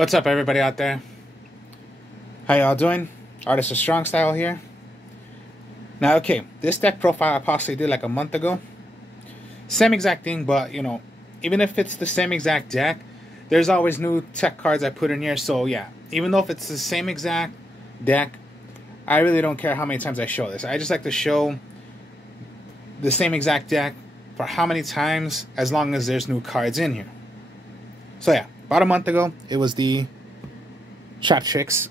What's up, everybody out there? How y'all doing? Artist of Strong Style here. Now, okay, this deck profile I possibly did like a month ago. Same exact thing, but, you know, even if it's the same exact deck, there's always new tech cards I put in here. So, yeah, even though if it's the same exact deck, I really don't care how many times I show this. I just like to show the same exact deck for how many times, as long as there's new cards in here. So, yeah. About a month ago, it was the traptrix,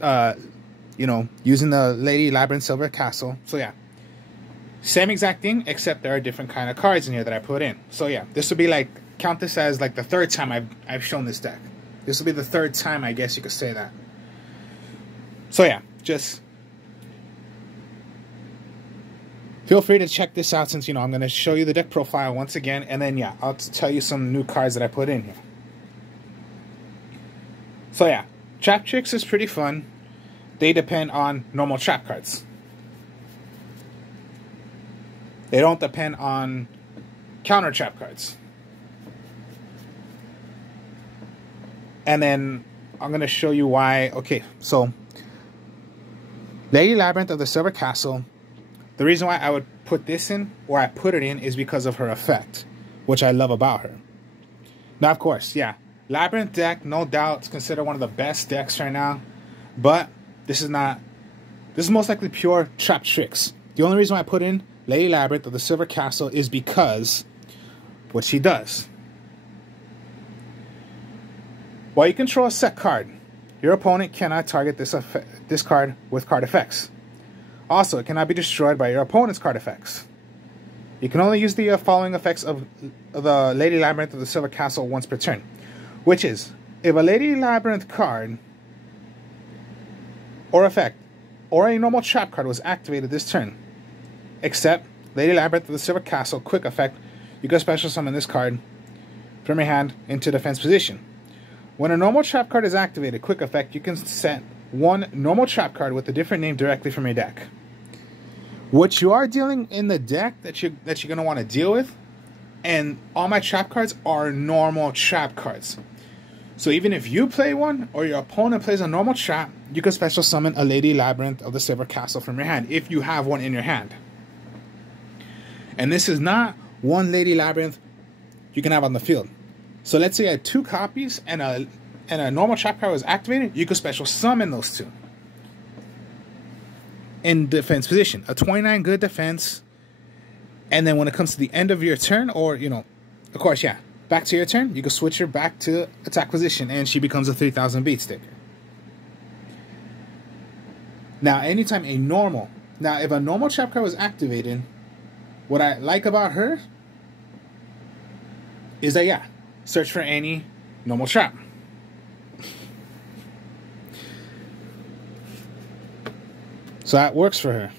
you know, using the Lady Labyrinth Silver Castle. So yeah, same exact thing, except there are different kind of cards in here that I put in. So yeah, this would be like, count this as like the third time I've shown this deck. This will be the third time, I guess you could say that. So yeah, just feel free to check this out, since, you know, I'm going to show you the deck profile once again, and then yeah, I'll tell you some new cards that I put in here. So yeah, traptrix is pretty fun. They depend on normal trap cards. They don't depend on counter trap cards. And then I'm going to show you why. Okay, so Lady Labyrinth of the Silver Castle, the reason why I would put this in, or I put it in, is because of her effect, which I love about her. Now, of course, yeah, Labyrinth deck, no doubt, it's considered one of the best decks right now. But this is not. This is most likely pure traptrix. The only reason why I put in Lady Labyrinth of the Silver Castle is because what she does. While you control a set card, your opponent cannot target this card with card effects. Also, it cannot be destroyed by your opponent's card effects. You can only use the following effects of the Lady Labyrinth of the Silver Castle once per turn. Which is, if a Lady Labyrinth card or effect or a normal trap card was activated this turn, except Lady Labyrinth of the Silver Castle quick effect, you can special summon this card from your hand into defense position. When a normal trap card is activated, quick effect, you can set one normal trap card with a different name directly from your deck. What you are dealing in the deck that you're going to want to deal with, and all my trap cards are normal trap cards. So even if you play one, or your opponent plays a normal trap, you can special summon a Lady Labyrinth of the Silver Castle from your hand, if you have one in your hand. And this is not one Lady Labyrinth you can have on the field. So let's say I had 2 copies, and a normal trap card was activated, you could special summon those 2. In defense position. A 29 good defense. And then when it comes to the end of your turn, or, you know, of course, yeah, back to your turn, you can switch her back to attack position, and she becomes a 3000 beat sticker. Now, anytime a normal, if a normal trap card was activated, what I like about her is that, yeah, search for any normal trap. So that works for her.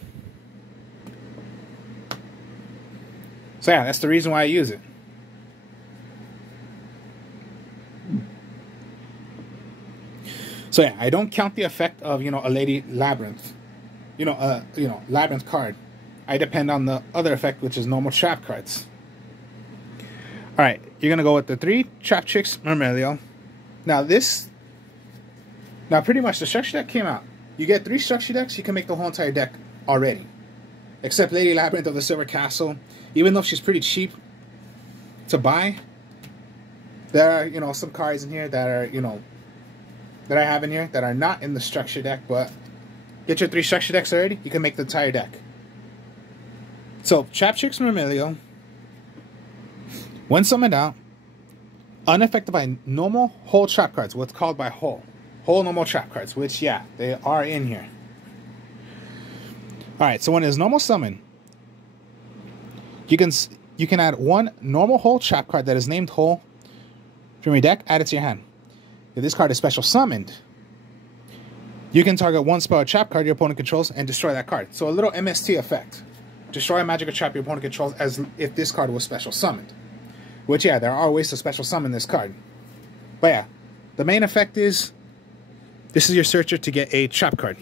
So yeah, that's the reason why I use it. So yeah, I don't count the effect of, you know, a Lady Labyrinth, Labyrinth card. I depend on the other effect, which is normal trap cards. All right, you're gonna go with the 3 traptrix Mermelio. Now pretty much the structure deck came out. You get 3 structure decks, you can make the whole entire deck already. Except Lady Labyrinth of the Silver Castle. Even though she's pretty cheap to buy, there are, you know, some cards in here that are, you know, that I have in here that are not in the structure deck, but get your 3 structure decks already, you can make the entire deck. So, traptrix Mermelio, when summoned out, unaffected by normal whole trap cards, what's called by whole normal trap cards, which, yeah, they are in here. Alright, so when it's normal summon, you can add 1 normal whole trap card that is named whole from your deck, add it to your hand. If this card is special summoned, you can target 1 spell or trap card your opponent controls and destroy that card. So a little MST effect. Destroy a magical trap your opponent controls as if this card was special summoned. Which, yeah, there are ways to special summon this card. But yeah, the main effect is, this is your searcher to get a trap card.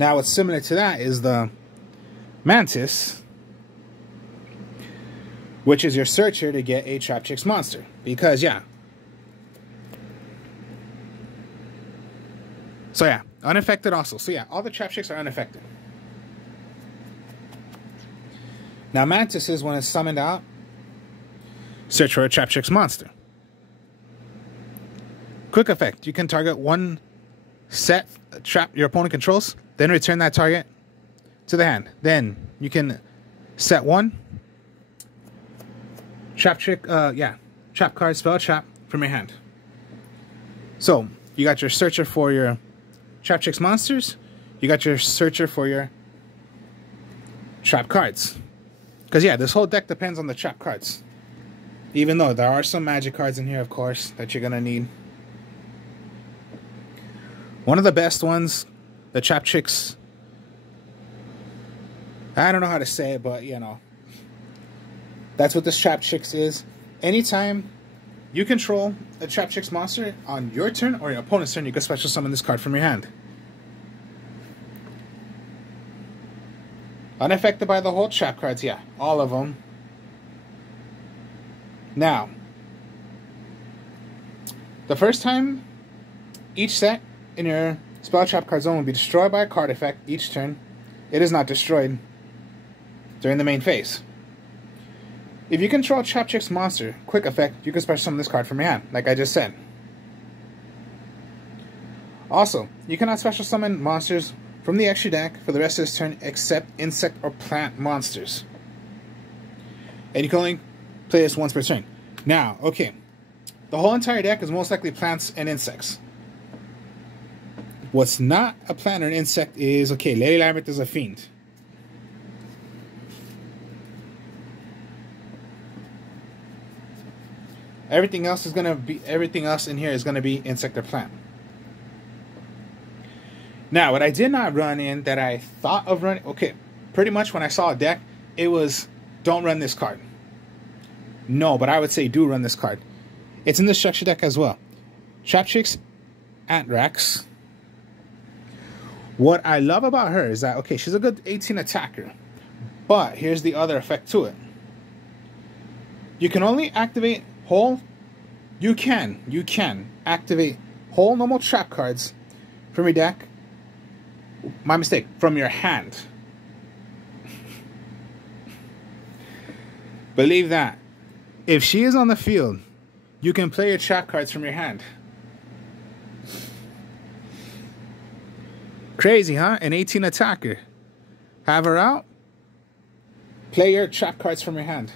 Now what's similar to that is the Mantis, which is your searcher to get a traptrix monster. Because, yeah, So yeah, unaffected also. So yeah, all the traptrix are unaffected. Now mantises, when it's summoned out, search for a traptrix monster. Quick effect. You can target one set trap your opponent controls, then return that target to the hand. Then you can set one trap card, spell trap from your hand. So you got your searcher for your traptrix monsters, you got your searcher for your trap cards. Because yeah, this whole deck depends on the trap cards. Even though there are some magic cards in here, of course, that you're gonna need. One of the best ones, the traptrix. I don't know how to say it, but you know, that's what this traptrix is. Anytime you control a traptrix monster on your turn or your opponent's turn, you can special summon this card from your hand. Unaffected by the whole trap cards, yeah, all of them. Now, the first time each set in your spell trap card zone will be destroyed by a card effect each turn. It is not destroyed during the main phase. If you control a traptrix monster, quick effect, you can special summon this card from your hand, like I just said. Also, you cannot special summon monsters from the extra deck for the rest of this turn except insect or plant monsters. And you can only play this once per turn. Now, okay, the whole entire deck is most likely plants and insects. What's not a plant or an insect is, okay, Lady Labyrinth is a fiend. Everything else in here is gonna be insect or plant. Now, what I did not run in that I thought of running, okay, pretty much when I saw a deck, it was don't run this card. No, but I would say do run this card. It's in the structure deck as well. Traptrix Antrax. What I love about her is that, okay, she's a good 18 attacker, but here's the other effect to it. You can only activate whole, you can activate whole normal trap cards from your deck, my mistake, from your hand. Believe that. If she is on the field, you can play your trap cards from your hand. Crazy, huh? An 18 attacker. Have her out. Play your trap cards from your hand.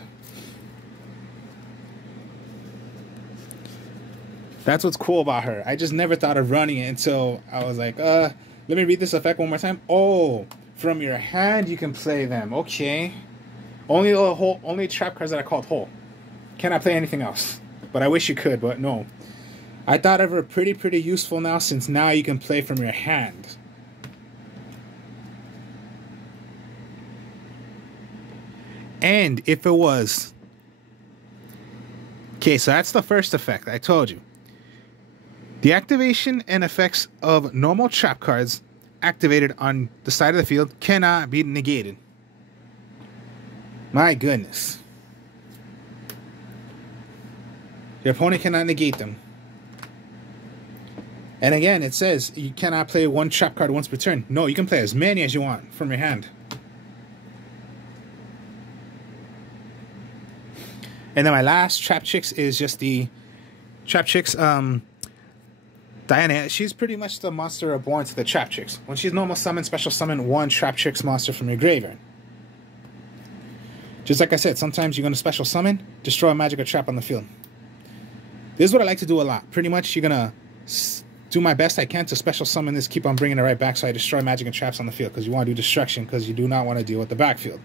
That's what's cool about her. I just never thought of running it until I was like, let me read this effect one more time. Oh, from your hand you can play them. Okay. Only trap cards that I called whole. Cannot play anything else. But I wish you could, but no. I thought of her pretty useful now, since now you can play from your hand. And if it was... Okay, so that's the first effect, I told you. The activation and effects of normal trap cards activated on the side of the field cannot be negated. My goodness. Your opponent cannot negate them. And again, it says you cannot play one trap card once per turn. No, you can play as many as you want from your hand. And then my last traptrix is just the traptrix Diana. She's pretty much the monster reborn to the traptrix. When she's normal summon, special summon one traptrix monster from your graveyard. Just like I said, sometimes you're going to special summon, destroy a magic or trap on the field. This is what I like to do a lot. Pretty much, you're going to do my best I can to special summon this, keep on bringing it right back so I destroy magic and traps on the field, because you want to do destruction, because you do not want to deal with the backfield.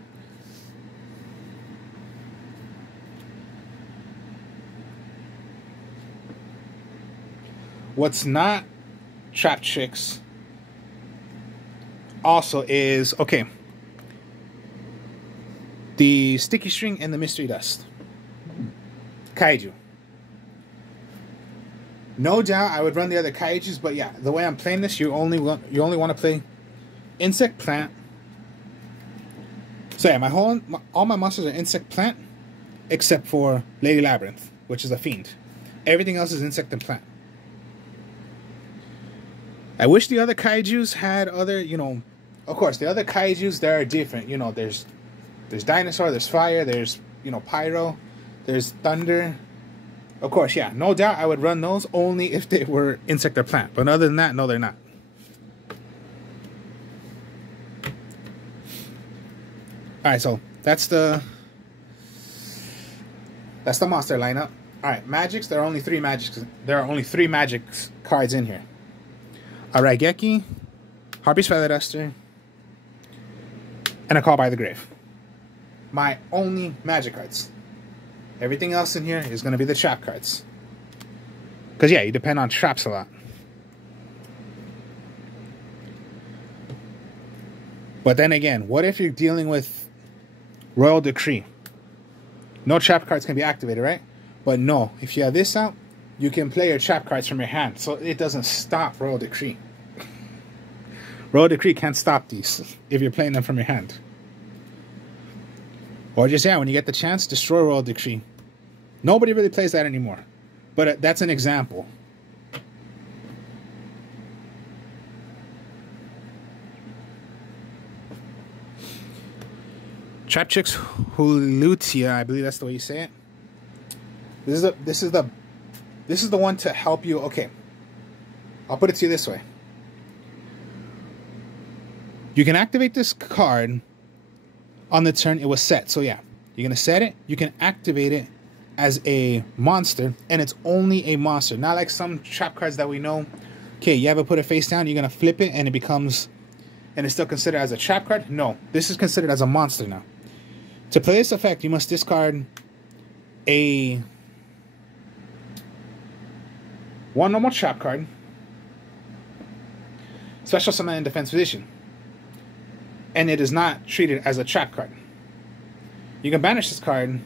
What's not traptrix also is, okay, the sticky string and the mystery dust. Kaiju. No doubt I would run the other kaijus, but yeah, the way I'm playing this, you only want to play insect, plant. So yeah, all my monsters are insect, plant, except for Lady Labyrinth, which is a fiend. Everything else is insect and plant. I wish the other kaijus had other, you know, of course, the other kaijus, they are different. You know, there's dinosaur, there's fire, there's, you know, pyro, there's thunder. Of course, yeah, no doubt I would run those only if they were insect or plant. But other than that, no, they're not. Alright, so that's the monster lineup. Alright, magics, there are only three magics. There are only three magic cards in here. A Raigeki, Harpy's Feather Duster, and a Call by the Grave. My only magic cards. Everything else in here is going to be the trap cards. Because, yeah, you depend on traps a lot. But then again, what if you're dealing with Royal Decree? No trap cards can be activated, right? But no, if you have this out, you can play your trap cards from your hand. So it doesn't stop Royal Decree. Royal Decree can't stop these if you're playing them from your hand. Or just, yeah, when you get the chance, destroy Royal Decree. Nobody really plays that anymore. But that's an example. Traptrix Hulutia, I believe that's the way you say it. This is the one to help you. Okay, I'll put it to you this way. You can activate this card on the turn it was set. So yeah, you're gonna set it. You can activate it as a monster, and it's only a monster. Not like some trap cards that we know. Okay, you ever put it face down, you're gonna flip it, and it becomes, and it's still considered as a trap card. No, this is considered as a monster now. To play this effect, you must discard one normal trap card, special summon in defense position, and it is not treated as a trap card. You can banish this card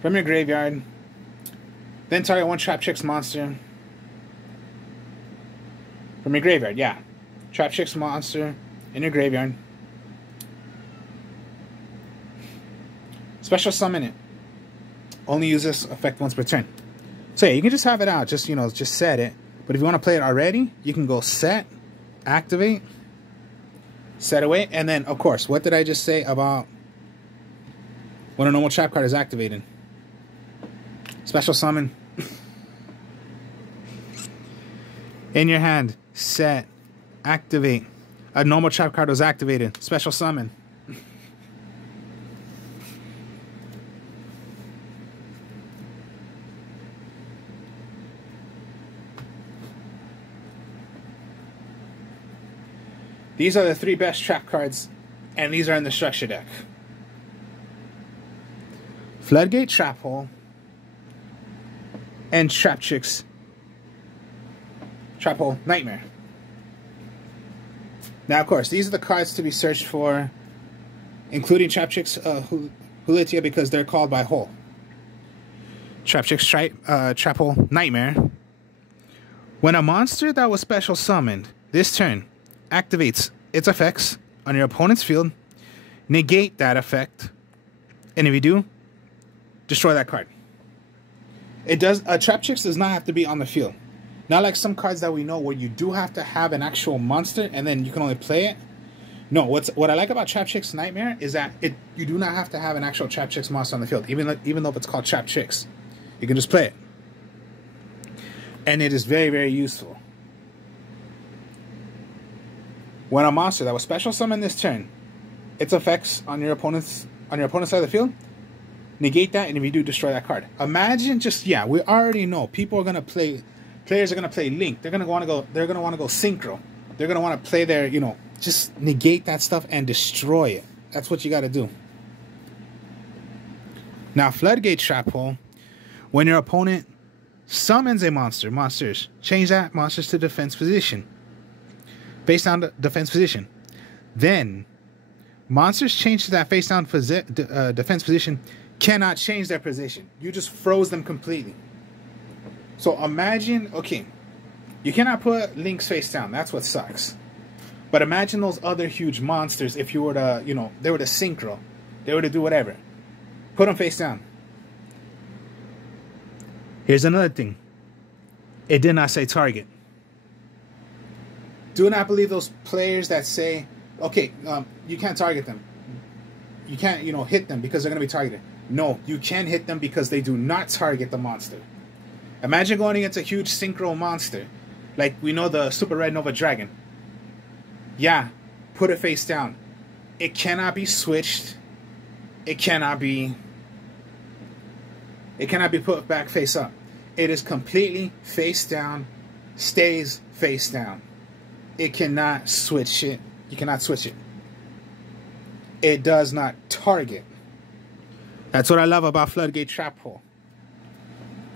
from your graveyard, then target one Traptrix monster from your graveyard. Yeah, Traptrix monster in your graveyard. Special summon it. Only use this effect once per turn. So yeah, you can just have it out. Just, you know, just set it. But if you want to play it already, you can go set, activate, set away, and then, of course, what did I just say about when a normal trap card is activated? Special summon. In your hand, set, activate. A normal trap card was activated. Special summon. These are the three best trap cards, and these are in the structure deck. Floodgate Trap Hole and Traptrix Trap Hole Nightmare. Now, of course, these are the cards to be searched for, including Traptrix Hulutia, because they're called by hole. Traptrix Trap Hole Nightmare. When a monster that was special summoned this turn activates its effects on your opponent's field, negate that effect, and if you do, destroy that card. It does. Traptrix does not have to be on the field. Not like some cards that we know where you do have to have an actual monster and then you can only play it. No, what I like about Traptrix Nightmare is that you do not have to have an actual Traptrix monster on the field, even though if it's called Traptrix, you can just play it, and it is very, very useful. When a monster that was special summoned this turn, its effects on your opponent's side of the field, negate that, and if you do, destroy that card. Imagine just, yeah, we already know people are gonna play. Players are gonna play Link. They're gonna want to go. They're gonna want to go Synchro. They're gonna want to play their, you know, just negate that stuff and destroy it. That's what you got to do. Now, Floodgate Trap Hole. When your opponent summons a monsters, change that monsters to defense position. Face down defense position. Then, monsters change to that face down defense position cannot change their position. You just froze them completely. So imagine, okay, you cannot put Link's face down. That's what sucks. But imagine those other huge monsters if you were to, you know, they were to Synchro. They were to do whatever. Put them face down. Here's another thing. It did not say target. Do not believe those players that say, okay, you can't target them. You can't, hit them because they're going to be targeted. No, you can hit them because they do not target the monster. Imagine going against a huge synchro monster. Like we know the Super Red Nova Dragon. Yeah, put it face down. It cannot be switched. It cannot be put back face up. It is completely face down, stays face down. It cannot switch it. You cannot switch it. It does not target. That's what I love about Floodgate Trap Hole.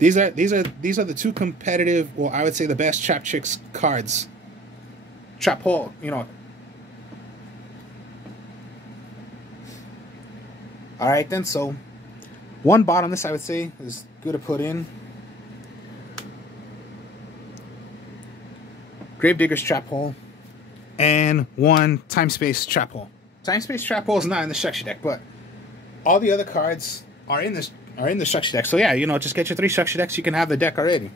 These are the two competitive, well, I would say the best traptrix cards. Trap Hole, Alright then, so one bottomless I would say is good to put in. Gravedigger's Trap Hole. And one Time Space Trap Hole. Time Space Trap Hole is not in the structure deck, but all the other cards are in the structure deck. So yeah, just get your 3 structure decks, you can have the deck already.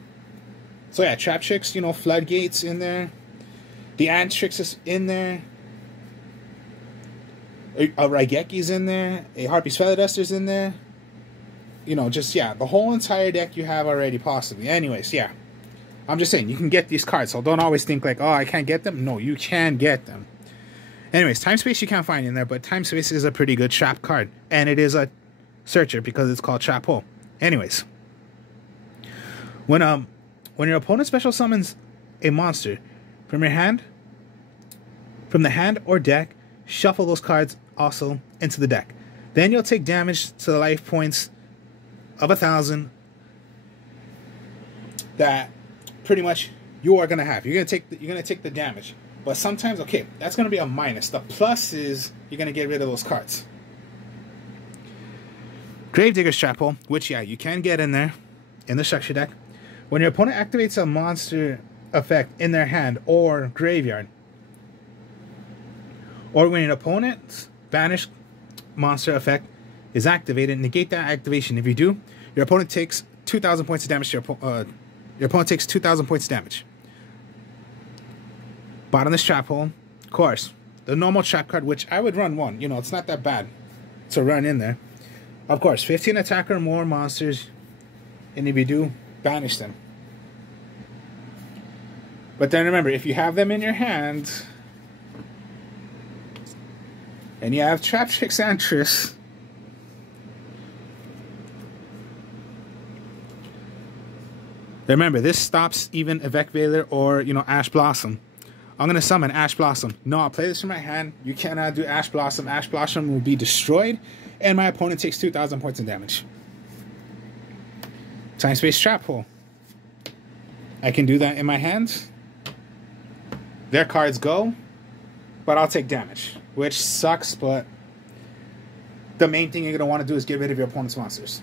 So yeah, Traptrix, Floodgates in there. The Antrix is in there. A Raigeki's in there. A Harpy's Feather Duster's in there. The whole entire deck you have already, possibly. Anyways, yeah. I'm just saying, you can get these cards, so don't always think like, oh, I can't get them. No, you can get them. Anyways, Time Space you can't find in there, but Time Space is a pretty good trap card. And it is a searcher because it's called Trap Hole. Anyways. When your opponent special summons a monster from your hand, from the hand or deck, shuffle those cards also into the deck. Then you'll take damage to the life points of 1,000 that pretty much you are gonna have. You're gonna take the damage. But sometimes, okay, that's gonna be a minus. The plus is you're gonna get rid of those cards. Gravedigger's Trap Hole, which yeah, you can get in there in the structure deck. When your opponent activates a monster effect in their hand or graveyard, or when an opponent's banished monster effect is activated, negate that activation. If you do, your opponent takes 2,000 points of damage to your opponent takes 2,000 points of damage. Bottomless Trap Hole, of course, the normal trap card, which I would run one. It's not that bad to run in there. Of course, 15 attacker or more monsters, and if you do, banish them. But then remember, if you have them in your hand, and you have Traptrix Antris, remember, this stops even Avec Veiler or, Ash Blossom. I'm going to summon Ash Blossom. No, I'll play this in my hand. You cannot do Ash Blossom. Ash Blossom will be destroyed, and my opponent takes 2,000 points of damage. Time Space Trap Hole. I can do that in my hand. Their cards go, but I'll take damage, which sucks, but the main thing you're going to want to do is get rid of your opponent's monsters.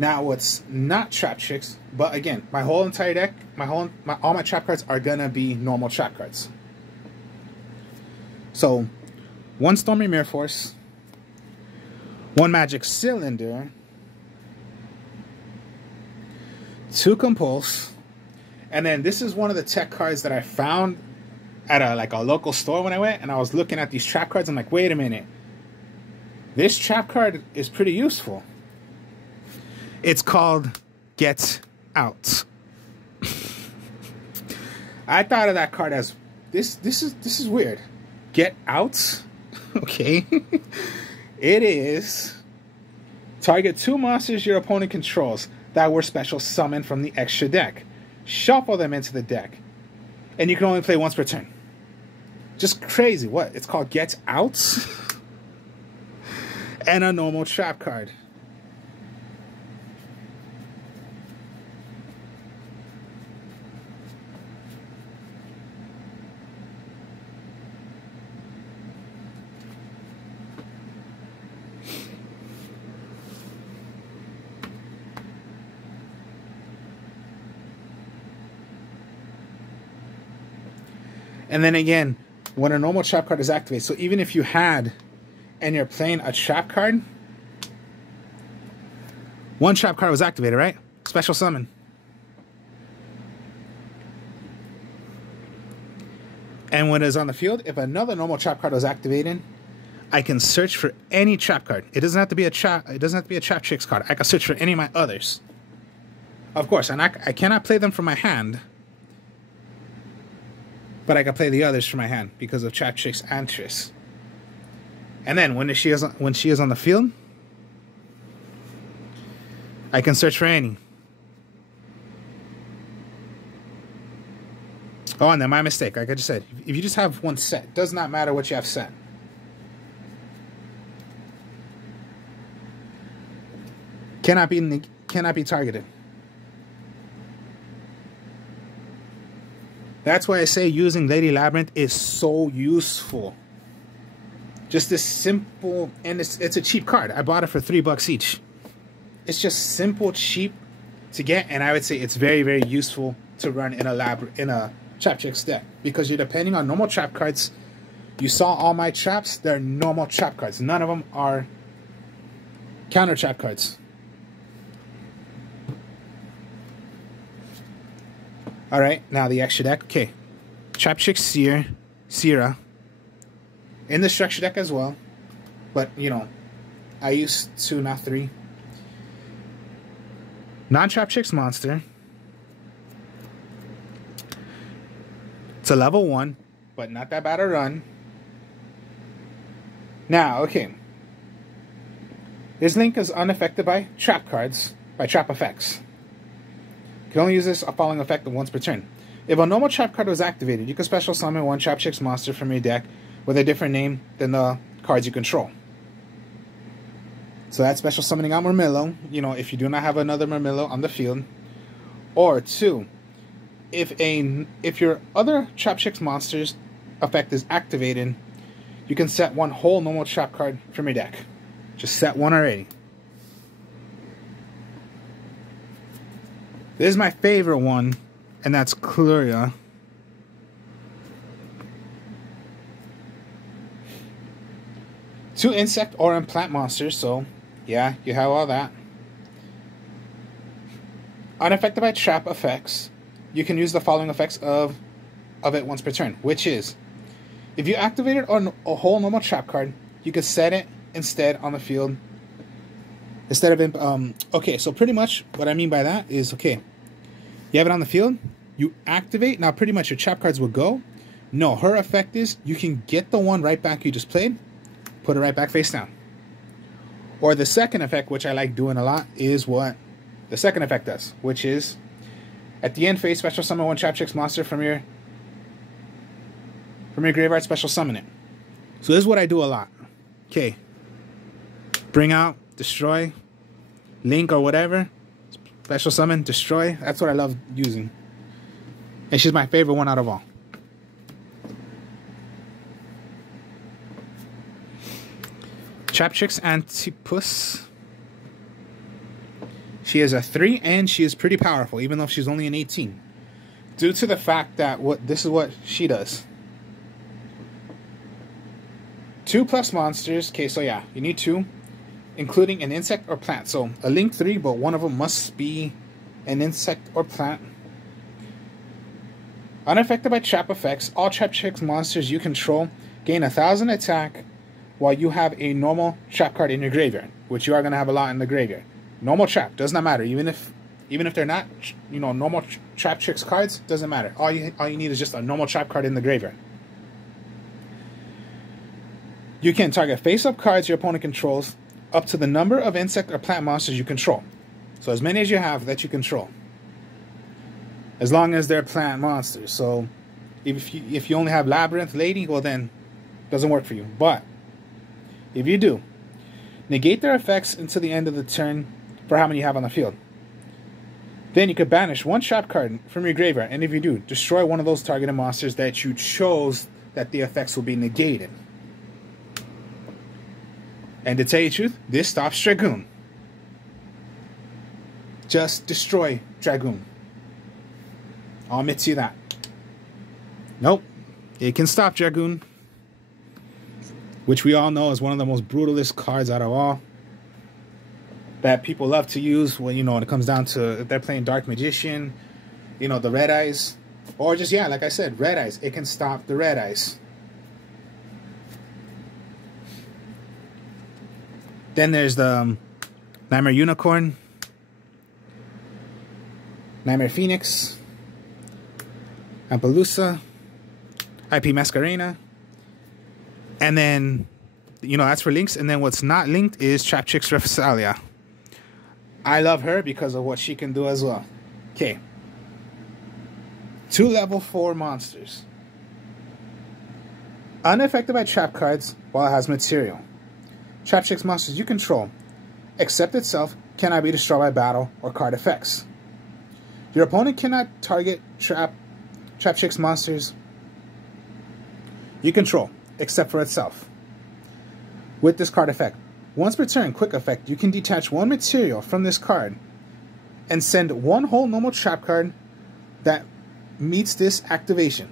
Now, what's not Traptrix, but again, my whole entire deck, all my trap cards are gonna be normal trap cards. So, one Stormy Mirror Force, one Magic Cylinder, 2 Compulse, and then this is one of the tech cards that I found at a local store when I went, and I was looking at these trap cards. I'm like, wait a minute, this trap card is pretty useful. It's called Get Out. I thought of that card as this is weird. Get Out? Okay. It is target 2 monsters your opponent controls that were special summoned from the extra deck. Shuffle them into the deck. And you can only play once per turn. Just crazy. What? It's called Get Out? And a normal trap card. And then again, when a normal trap card is activated, so even if you had and you're playing a trap card, One trap card was activated, right? Special summon. And when it's on the field, if another normal trap card was activated, I can search for any trap card. It doesn't have to be a trap. It doesn't have to be a traptrix card. I can search for any of my others. Of course, and I cannot play them from my hand, but I can play the others from my hand because of traptrix and tris. And then when she is on the field, I can search for any. Oh, and then my mistake, like I just said, if you just have one set, it does not matter what you have set. Cannot be targeted. That's why I say using Lady Labyrinth is so useful. Just this simple, and it's a cheap card. I bought it for $3 each. It's just simple, cheap to get, and I would say it's very, very useful to run in a traptrix deck because you're depending on normal trap cards. You saw all my traps; they're normal trap cards. None of them are counter trap cards. All right, now the extra deck. Okay, traptrix Sierra in the structure deck as well, but you know, I used 2, not 3. Non-traptrix monster. It's a level 1, but not that bad a run. Now, okay. This link is unaffected by trap cards, by trap effects. You can only use this following effect once per turn. If a normal trap card was activated, you can special summon one traptrix monster from your deck with a different name than the cards you control. So that's special summoning out Murmillo, you know, if you do not have another Murmillo on the field. Or 2, if your other traptrix monster's effect is activated, you can set one whole normal trap card from your deck. Just set one already. This is my favorite one, and that's Cluria. Two insect or plant monsters, so yeah, you have all that. Unaffected by trap effects, you can use the following effects of it once per turn, which is, if you activated on a whole normal trap card, you could set it instead on the field. Instead of, okay, so pretty much what I mean by that is, okay, you have it on the field, you activate, now pretty much your trap cards will go. No, her effect is, you can get the one right back you just played, put it right back face down. Or the second effect, which I like doing a lot, is what the second effect does, which is, at the end phase, special summon one traptrix monster from your graveyard, special summon it. So this is what I do a lot. Okay. Bring out, destroy, link or whatever, special summon, destroy. That's what I love using. And she's my favorite one out of all. Traptrix Antipus. She is a 3 and she is pretty powerful, even though she's only an 18. Due to the fact that this is what she does. 2+ monsters. Okay, so yeah, you need 2, including an insect or plant. So a link 3, but one of them must be an insect or plant. Unaffected by trap effects, all traptrix monsters you control gain 1,000 attack while you have a normal trap card in your graveyard, which you are going to have a lot in the graveyard. Normal trap, does not matter. Even if they're not, you know, normal traptrix cards, doesn't matter. All you need is just a normal trap card in the graveyard. You can target face-up cards your opponent controls up to the number of insect or plant monsters you control. So as many as you have that you control. As long as they're plant monsters. So if you only have Labyrinth Lady, well then, it doesn't work for you. But if you do, negate their effects until the end of the turn for how many you have on the field. Then you could banish one trap card from your graveyard, and if you do, destroy one of those targeted monsters that you chose that the effects will be negated. And to tell you the truth, this stops Dragoon. Just destroy Dragoon. I'll admit to you that. Nope. It can stop Dragoon, which we all know is one of the most brutalist cards out of all. that people love to use when, you know, when it comes down to if they're playing Dark Magician, you know, the red eyes. Or just, yeah, like I said, red eyes. It can stop the red eyes. Then there's the Nightmare Unicorn, Nightmare Phoenix, Appaloosa, IP Masquerena, and then, you know, that's for links. And then what's not linked is Traptrix Repsalia. I love her because of what she can do as well. Okay. 2 level 4 monsters. Unaffected by trap cards while it has material. Traptrix monsters you control, except itself, cannot be destroyed by battle or card effects. Your opponent cannot target Traptrix monsters you control, except for itself. With this card effect, once per turn, quick effect, you can detach 1 material from this card and send 1 whole normal trap card that meets this activation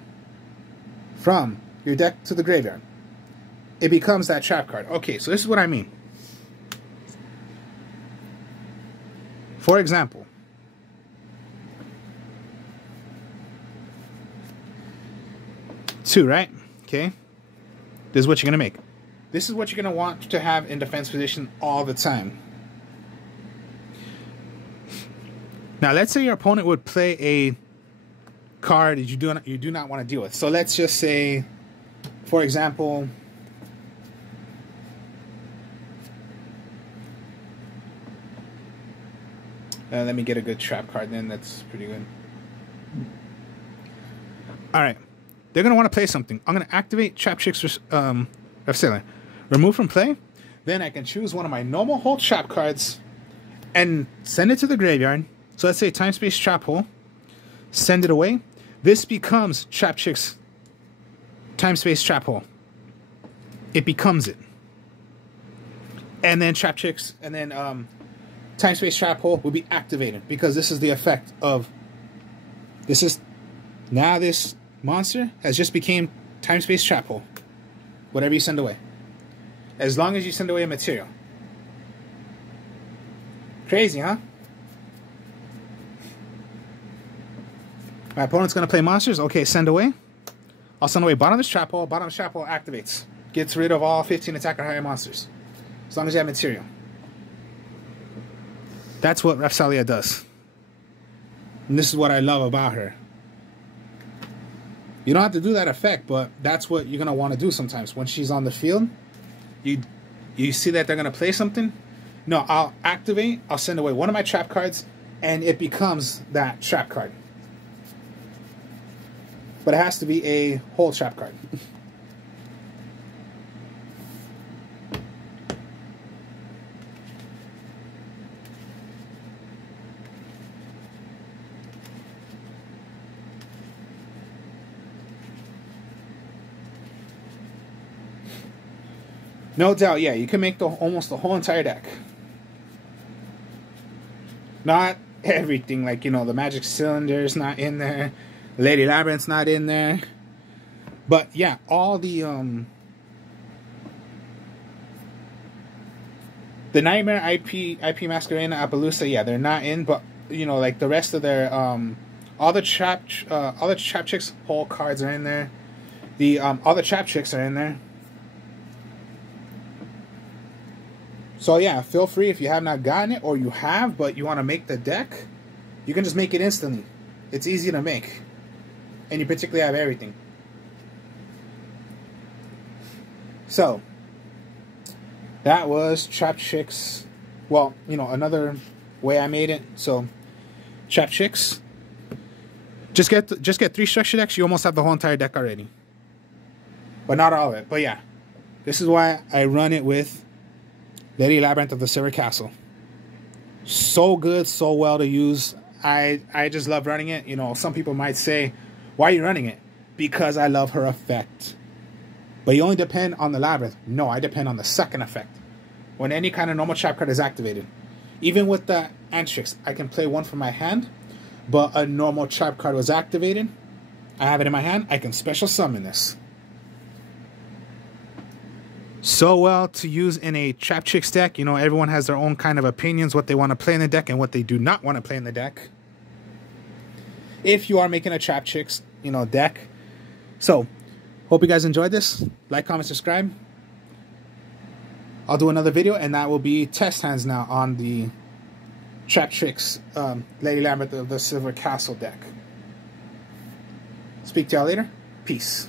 from your deck to the graveyard. It becomes that trap card. Okay, so this is what I mean. For example, two, right? Okay. This is what you're going to make. This is what you're going to want to have in defense position all the time. Now, let's say your opponent would play a card that you do not want to deal with. So let's just say, for example, let me get a good trap card then. That's pretty good. Alright. They're going to want to play something. I'm going to activate Traptrix Repsalia. Remove from play. Then I can choose one of my normal hold trap cards and send it to the graveyard. So let's say Time Space Trap Hole. Send it away. This becomes Traptrix Time Space Trap Hole. It becomes it. And then Traptrix, and then Time Space Trap Hole will be activated because this is the effect of this monster has just became Time Space Trap Hole. Whatever you send away. As long as you send away a material. Crazy, huh? My opponent's going to play monsters. Okay, send away. I'll send away bottom of this trap hole. Bottom of the trap hole activates. Gets rid of all 15 attack or higher monsters. As long as you have material. That's what Repsalia does. And this is what I love about her. You don't have to do that effect, but that's what you're going to want to do sometimes. When she's on the field, you see that they're going to play something. No, I'll activate. I'll send away one of my trap cards, and it becomes that trap card. But it has to be a whole trap card. No doubt, yeah, you can make almost the whole entire deck. Not everything, like, you know, the Magic Cylinder's not in there. Lady Labyrinth's not in there. But, yeah, all the Nightmare, IP Masquerena, Appaloosa, yeah, they're not in. But, you know, like the rest of their, all the Traptrix whole cards are in there. All the Traptrix are in there. So yeah, feel free if you have not gotten it, or you have, but you want to make the deck, you can just make it instantly. It's easy to make. And you particularly have everything. So, that was Traptrix. Well, you know, another way I made it. So, Traptrix. Just get 3 structure decks, you almost have the whole entire deck already. But not all of it. But yeah, this is why I run it with Lady Labyrinth of the Silver Castle. So good, so well to use. I just love running it. You know, some people might say, why are you running it? Because I love her effect. But you only depend on the Labyrinth. No, I depend on the second effect. When any kind of normal trap card is activated. Even with the Antrix, I can play one from my hand, but a normal trap card was activated. I have it in my hand. I can special summon this. so well to use in a traptrix deck. You know, everyone has their own kind of opinions, what they want to play in the deck and what they do not want to play in the deck. If you are making a traptrix, you know, deck. So, hope you guys enjoyed this. Like, comment, subscribe. I'll do another video, and that will be test hands now on the traptrix Lady Lambert of the Silver Castle deck. Speak to y'all later. Peace.